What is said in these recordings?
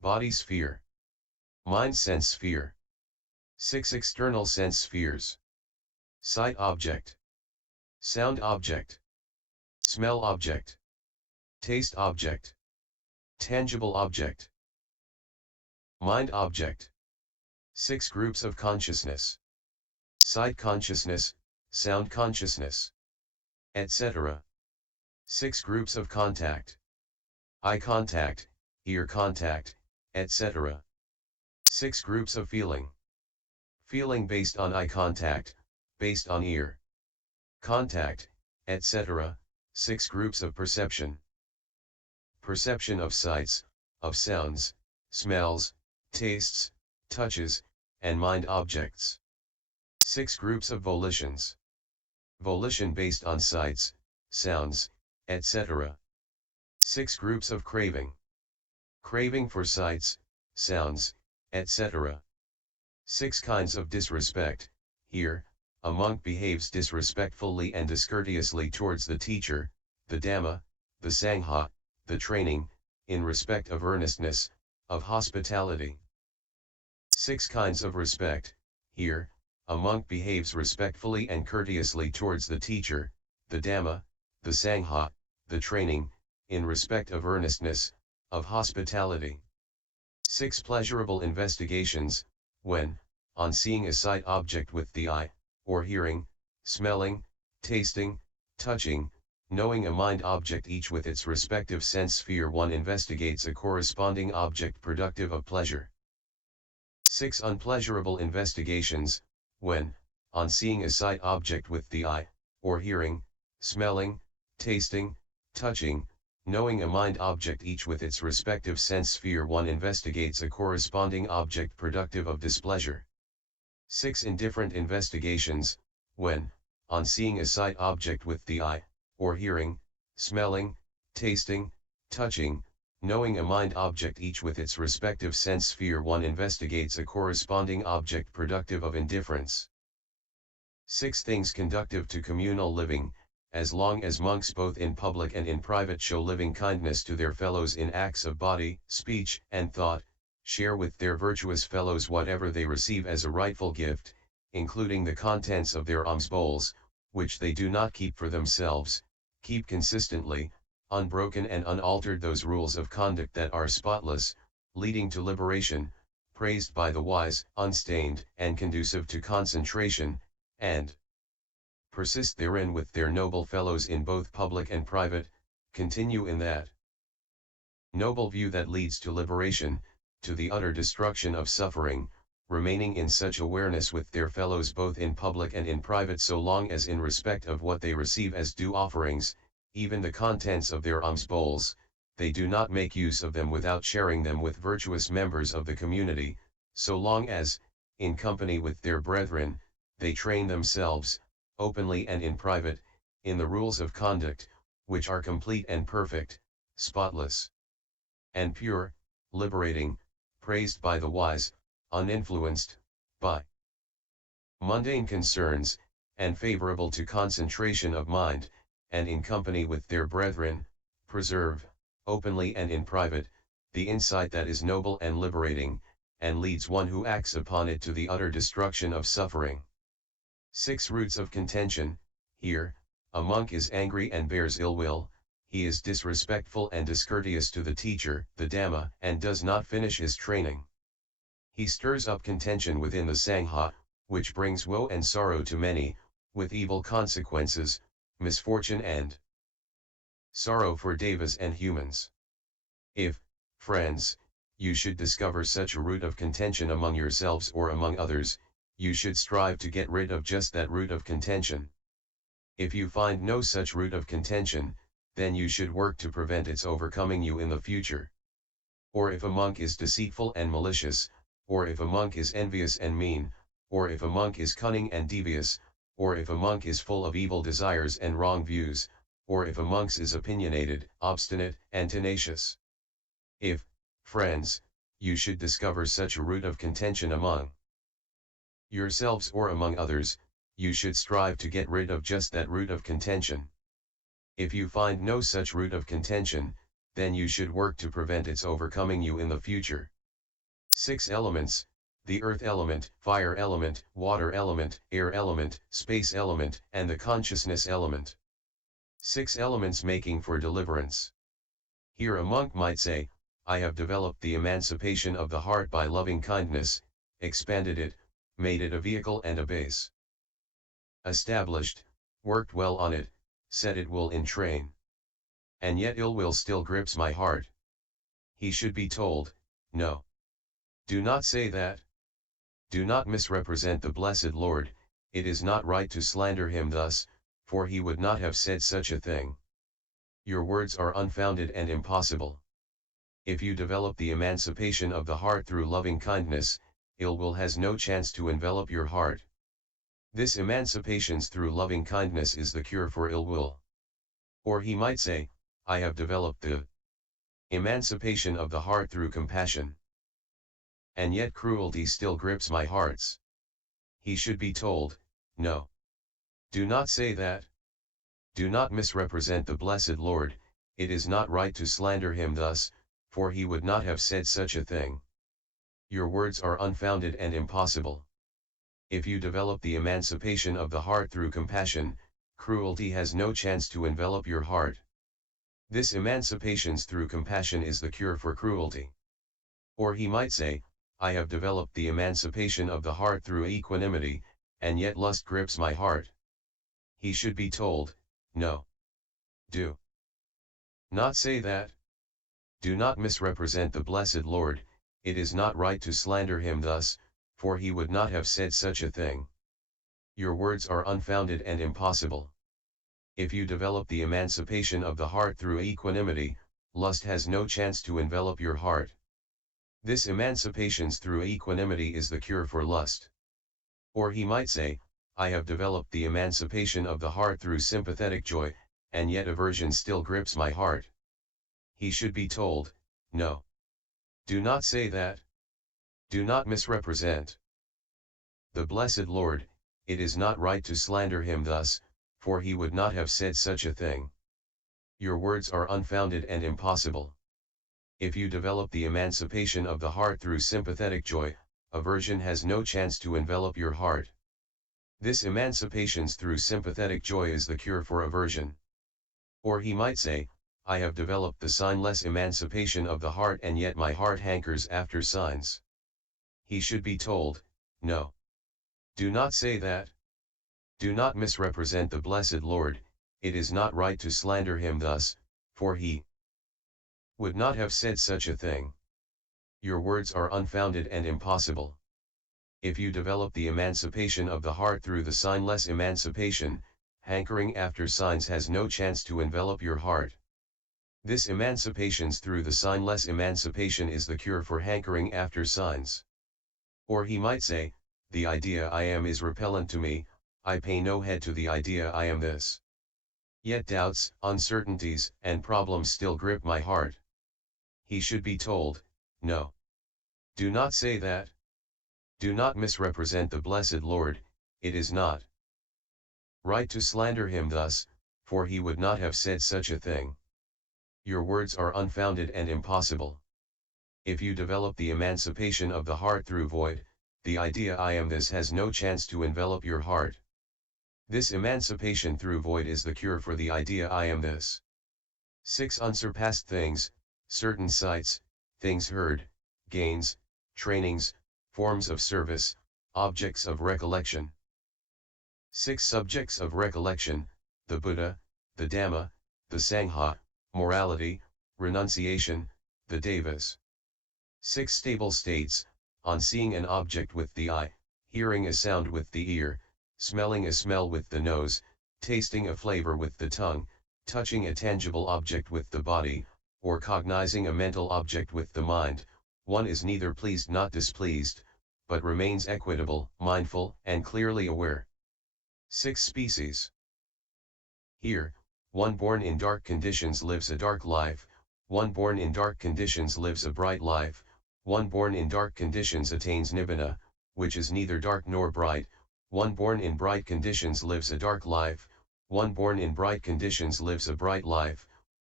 Body sphere. Mind sense sphere. 6 external sense spheres. Sight object. Sound object. Smell object. Taste object. Tangible object. Mind object. 6 groups of consciousness. Sight consciousness, sound consciousness, etc. 6 groups of contact. Eye contact, ear contact, etc. 6 groups of feeling. Feeling based on eye contact, based on ear contact, etc. 6 groups of perception. Perception of sights, of sounds, smells, tastes, touches, and mind objects. 6 groups of volitions. Volition based on sights, sounds, etc. 6 groups of craving. Craving for sights, sounds, etc. 6 kinds of disrespect. Here, a monk behaves disrespectfully and discourteously towards the teacher, the Dhamma, the Sangha, the training, in respect of earnestness, of hospitality. 6 kinds of respect. Here, a monk behaves respectfully and courteously towards the teacher, the Dhamma, the Sangha, the training, in respect of earnestness, of hospitality. 6 pleasurable investigations. When, on seeing a sight object with the eye, or hearing, smelling, tasting, touching, knowing a mind object each with its respective sense sphere, one investigates a corresponding object productive of pleasure. 6 unpleasurable investigations. When, on seeing a sight object with the eye, or hearing, smelling, tasting, touching, knowing a mind object each with its respective sense sphere, one investigates a corresponding object productive of displeasure. 6 indifferent investigations. When, on seeing a sight object with the eye, or hearing, smelling, tasting, touching, knowing a mind object each with its respective sense sphere, one investigates a corresponding object productive of indifference. 6 things conductive to communal living. As long as monks both in public and in private show living kindness to their fellows in acts of body, speech, and thought, share with their virtuous fellows whatever they receive as a rightful gift, including the contents of their alms-bowls, which they do not keep for themselves, keep consistently, unbroken and unaltered those rules of conduct that are spotless, leading to liberation, praised by the wise, unstained, and conducive to concentration, and persist therein with their noble fellows in both public and private, continue in that noble view that leads to liberation, to the utter destruction of suffering, remaining in such awareness with their fellows both in public and in private so long as in respect of what they receive as due offerings, even the contents of their alms-bowls, they do not make use of them without sharing them with virtuous members of the community, so long as, in company with their brethren, they train themselves, openly and in private, in the rules of conduct, which are complete and perfect, spotless and pure, liberating, praised by the wise, uninfluenced by mundane concerns, and favorable to concentration of mind, and in company with their brethren, preserve, openly and in private, the insight that is noble and liberating, and leads one who acts upon it to the utter destruction of suffering. 6 roots of contention. Here, a monk is angry and bears ill will, he is disrespectful and discourteous to the teacher, the Dhamma, and does not finish his training. He stirs up contention within the Sangha, which brings woe and sorrow to many, with evil consequences, misfortune and sorrow for devas and humans. If, friends, you should discover such a root of contention among yourselves or among others, you should strive to get rid of just that root of contention. If you find no such root of contention, then you should work to prevent its overcoming you in the future. Or if a monk is deceitful and malicious, or if a monk is envious and mean, or if a monk is cunning and devious, or if a monk is full of evil desires and wrong views, or if a monk is opinionated, obstinate, and tenacious. If, friends, you should discover such a root of contention among yourselves or among others, you should strive to get rid of just that root of contention. If you find no such root of contention, then you should work to prevent its overcoming you in the future. 6 elements, the earth element, fire element, water element, air element, space element, and the consciousness element. 6 elements making for deliverance. Here a monk might say, I have developed the emancipation of the heart by loving kindness, expanded it, made it a vehicle and a base. Established, worked well on it, set it will in train. And yet ill will still grips my heart. He should be told, no. Do not say that. Do not misrepresent the blessed Lord, it is not right to slander him thus, for he would not have said such a thing. Your words are unfounded and impossible. If you develop the emancipation of the heart through loving kindness, ill will has no chance to envelop your heart. This emancipation through loving kindness is the cure for ill will. Or he might say, I have developed the emancipation of the heart through compassion. And yet cruelty still grips my hearts. He should be told, no. Do not say that. Do not misrepresent the blessed Lord, it is not right to slander him thus, for he would not have said such a thing. Your words are unfounded and impossible. If you develop the emancipation of the heart through compassion, cruelty has no chance to envelop your heart. This emancipation through compassion is the cure for cruelty. Or he might say, I have developed the emancipation of the heart through equanimity, and yet lust grips my heart. He should be told, no. Do not say that. Do not misrepresent the blessed Lord, it is not right to slander him thus, for he would not have said such a thing. Your words are unfounded and impossible. If you develop the emancipation of the heart through equanimity, lust has no chance to envelop your heart. This emancipation through equanimity is the cure for lust. Or he might say, I have developed the emancipation of the heart through sympathetic joy, and yet aversion still grips my heart. He should be told, no. Do not say that. Do not misrepresent the blessed Lord, it is not right to slander him thus, for he would not have said such a thing. Your words are unfounded and impossible. If you develop the emancipation of the heart through sympathetic joy, aversion has no chance to envelop your heart. This emancipation through sympathetic joy is the cure for aversion. Or he might say, I have developed the signless emancipation of the heart and yet my heart hankers after signs. He should be told, no. Do not say that. Do not misrepresent the blessed Lord, it is not right to slander him thus, for he would not have said such a thing. Your words are unfounded and impossible. If you develop the emancipation of the heart through the signless emancipation, hankering after signs has no chance to envelop your heart. This emancipation through the signless emancipation is the cure for hankering after signs. Or he might say, the idea I am is repellent to me, I pay no heed to the idea I am this. Yet doubts, uncertainties, and problems still grip my heart. He should be told, no. Do not say that. Do not misrepresent the blessed Lord, it is not right to slander him thus, for he would not have said such a thing. Your words are unfounded and impossible. If you develop the emancipation of the heart through void, the idea I am this has no chance to envelop your heart. This emancipation through void is the cure for the idea I am this. 6 Unsurpassed things, certain sights, things heard, gains, trainings, forms of service, objects of recollection. 6 Subjects of recollection, the Buddha, the Dhamma, the Sangha, morality, renunciation, the Devas. 6 Stable states, on seeing an object with the eye, hearing a sound with the ear, smelling a smell with the nose, tasting a flavor with the tongue, touching a tangible object with the body, or cognizing a mental object with the mind, one is neither pleased nor displeased, but remains equitable, mindful, and clearly aware. 6 Species. Here, one born in dark conditions lives a dark life, one born in dark conditions lives a bright life, one born in dark conditions attains nibbana, which is neither dark nor bright, one born in bright conditions lives a dark life, one born in bright conditions lives a bright life,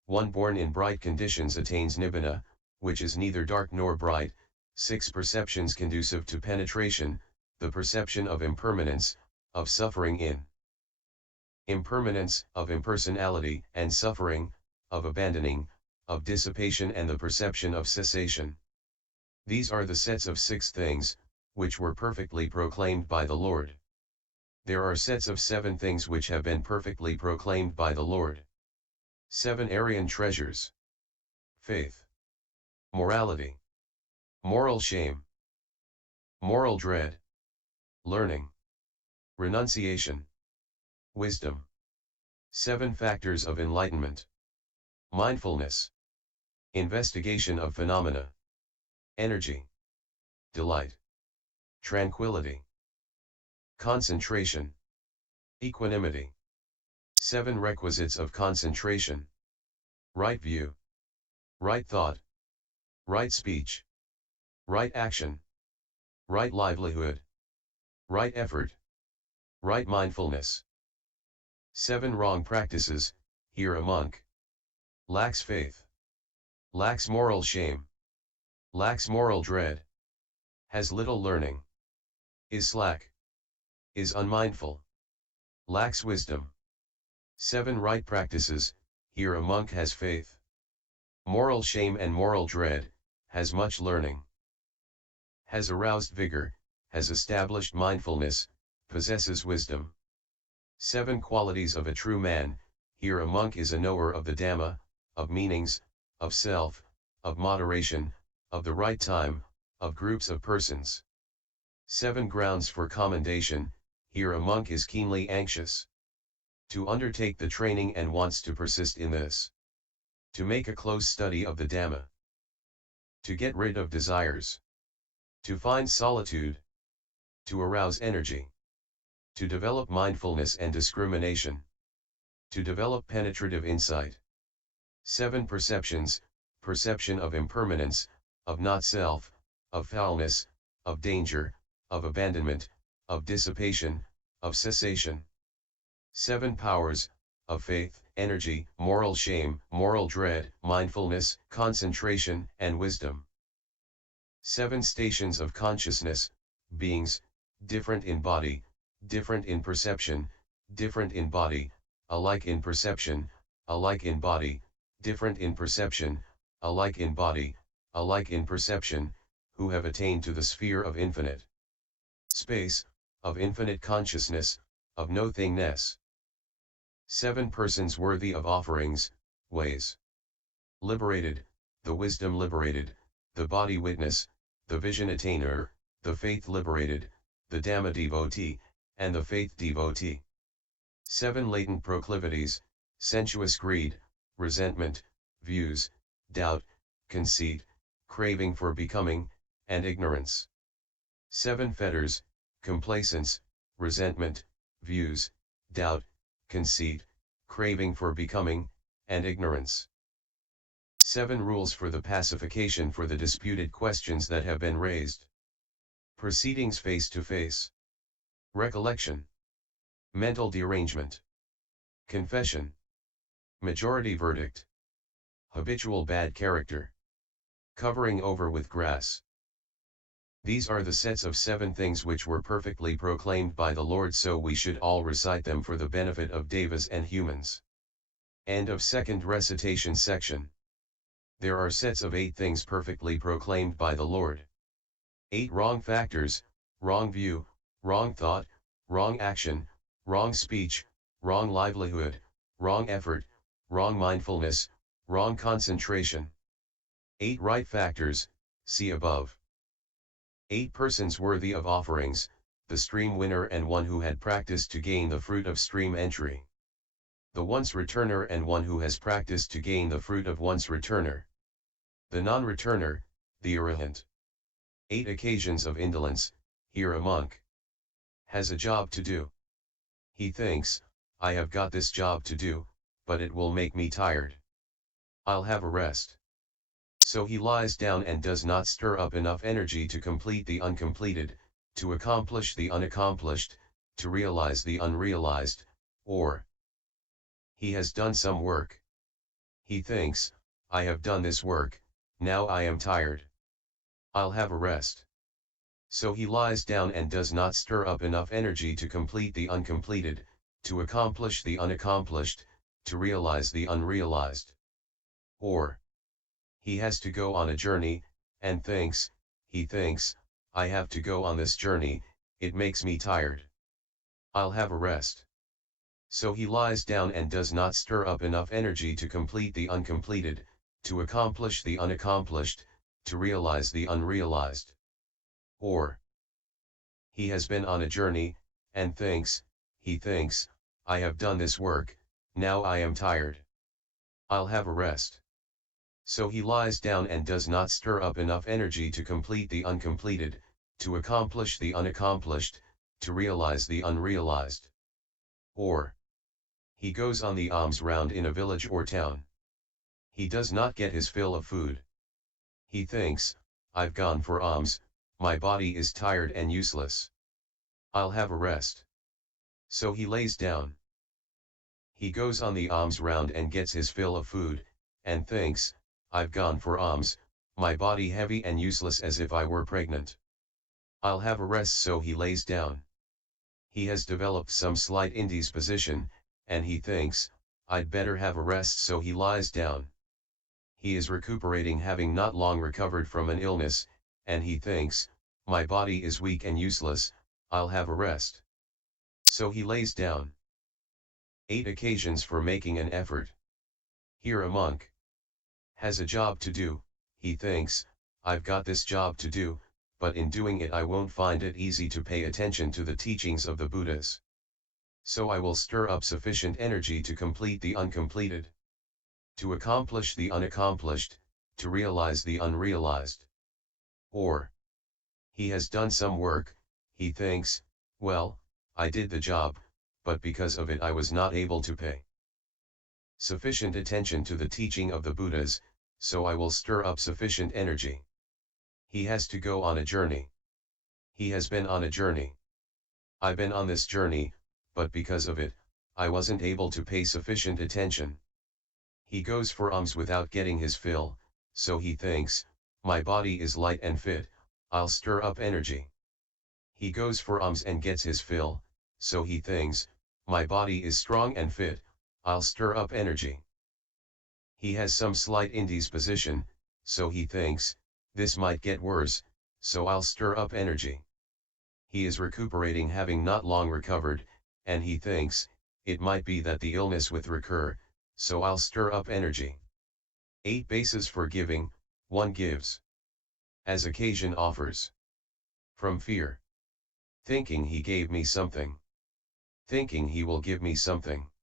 One born in bright conditions attains nibbana, which is neither dark nor bright. 6 perceptions conducive to penetration, the perception of impermanence, of suffering in impermanence, of impersonality and suffering, of abandoning, of dissipation and the perception of cessation. These are the sets of 6 things, which were perfectly proclaimed by the Lord. There are sets of 7 things which have been perfectly proclaimed by the Lord. 7 Aryan treasures. Faith. Morality. Moral shame. Moral dread. Learning. Renunciation. Wisdom. 7 factors of enlightenment. Mindfulness. Investigation of phenomena. Energy. Delight. Tranquility. Concentration. Equanimity. 7 requisites of concentration. Right view. Right thought. Right speech. Right action. Right livelihood. Right effort. Right mindfulness. 7 wrong practices. Here a monk lacks faith, lacks moral shame, lacks moral dread, has little learning, is slack, is unmindful, lacks wisdom. 7 right practices. Here a monk has faith, moral shame and moral dread, has much learning, has aroused vigor, has established mindfulness, possesses wisdom. 7 qualities of a true man. Here a monk is a knower of the Dhamma, of meanings, of self, of moderation, of the right time, of groups of persons. 7 grounds for commendation. Here a monk is keenly anxious to undertake the training and wants to persist in this. To make a close study of the Dhamma. To get rid of desires. To find solitude. To arouse energy. To develop mindfulness and discrimination. To develop penetrative insight. 7 perceptions. Perception of impermanence, of not self, of foulness, of danger, of abandonment, of dissipation, of cessation. 7 powers, of faith, energy, moral shame, moral dread, mindfulness, concentration, and wisdom. 7 stations of consciousness, beings, different in body, different in perception, different in body, alike in perception, alike in body, different in perception, alike in body, alike in perception, who have attained to the sphere of infinite space, of infinite consciousness, of no thingness. 7 persons worthy of offerings, ways. Liberated, the wisdom liberated, the body witness, the vision attainer, the faith liberated, the Dhamma devotee, and the faith devotee. 7 latent proclivities, sensuous greed, resentment, views, doubt, conceit, craving for becoming, and ignorance. 7 fetters, complacence, resentment, views, doubt, conceit, craving for becoming, and ignorance. 7 rules for the pacification for the disputed questions that have been raised. Proceedings face to face. Recollection. Mental derangement. Confession. Majority verdict. Habitual bad character. Covering over with grass. These are the sets of 7 things which were perfectly proclaimed by the Lord, so we should all recite them for the benefit of devas and humans. End of second recitation section. There are sets of 8 things perfectly proclaimed by the Lord. 8 wrong factors, wrong view, wrong thought, wrong action, wrong speech, wrong livelihood, wrong effort, wrong mindfulness, wrong concentration. 8 right factors, see above. 8 persons worthy of offerings, the stream winner and one who had practiced to gain the fruit of stream entry. The once returner and one who has practiced to gain the fruit of once returner. The non-returner, the arahant. 8 occasions of indolence. Here a monk has a job to do. He thinks, I have got this job to do, but it will make me tired. I'll have a rest. So he lies down and does not stir up enough energy to complete the uncompleted, to accomplish the unaccomplished, to realize the unrealized, or he has done some work. He thinks, I have done this work, now I am tired. I'll have a rest. So he lies down and does not stir up enough energy to complete the uncompleted, to accomplish the unaccomplished, to realize the unrealized. Or, he has to go on a journey, and he thinks, I have to go on this journey, it makes me tired. I'll have a rest. So he lies down and does not stir up enough energy to complete the uncompleted, to accomplish the unaccomplished, to realize the unrealized. Or, he has been on a journey, and he thinks, I have done this work, now I am tired. I'll have a rest. So he lies down and does not stir up enough energy to complete the uncompleted, to accomplish the unaccomplished, to realize the unrealized. Or, he goes on the alms round in a village or town. He does not get his fill of food. He thinks, I've gone for alms, my body is tired and useless. I'll have a rest. So he lays down. He goes on the alms round and gets his fill of food, and thinks, I've gone for alms, my body heavy and useless as if I were pregnant. I'll have a rest, so he lays down. He has developed some slight indisposition, and he thinks, I'd better have a rest, so he lies down. He is recuperating, having not long recovered from an illness, and he thinks, my body is weak and useless, I'll have a rest. So he lays down. 8 occasions for making an effort. Here a monk has a job to do. He thinks, I've got this job to do, but in doing it I won't find it easy to pay attention to the teachings of the Buddhas. So I will stir up sufficient energy to complete the uncompleted, to accomplish the unaccomplished, to realize the unrealized. Or, he has done some work, he thinks, well, I did the job, but because of it I was not able to pay sufficient attention to the teaching of the Buddhas, so I will stir up sufficient energy. He has to go on a journey. He has been on a journey. I've been on this journey, but because of it, I wasn't able to pay sufficient attention. He goes for alms without getting his fill, so he thinks, my body is light and fit, I'll stir up energy. He goes for alms and gets his fill, so he thinks, my body is strong and fit, I'll stir up energy. He has some slight indisposition, so he thinks, this might get worse, so I'll stir up energy. He is recuperating, having not long recovered, and he thinks, it might be that the illness will recur, so I'll stir up energy. 8 bases for giving. 1 gives as occasion offers. From fear. Thinking he gave me something. Thinking he will give me something.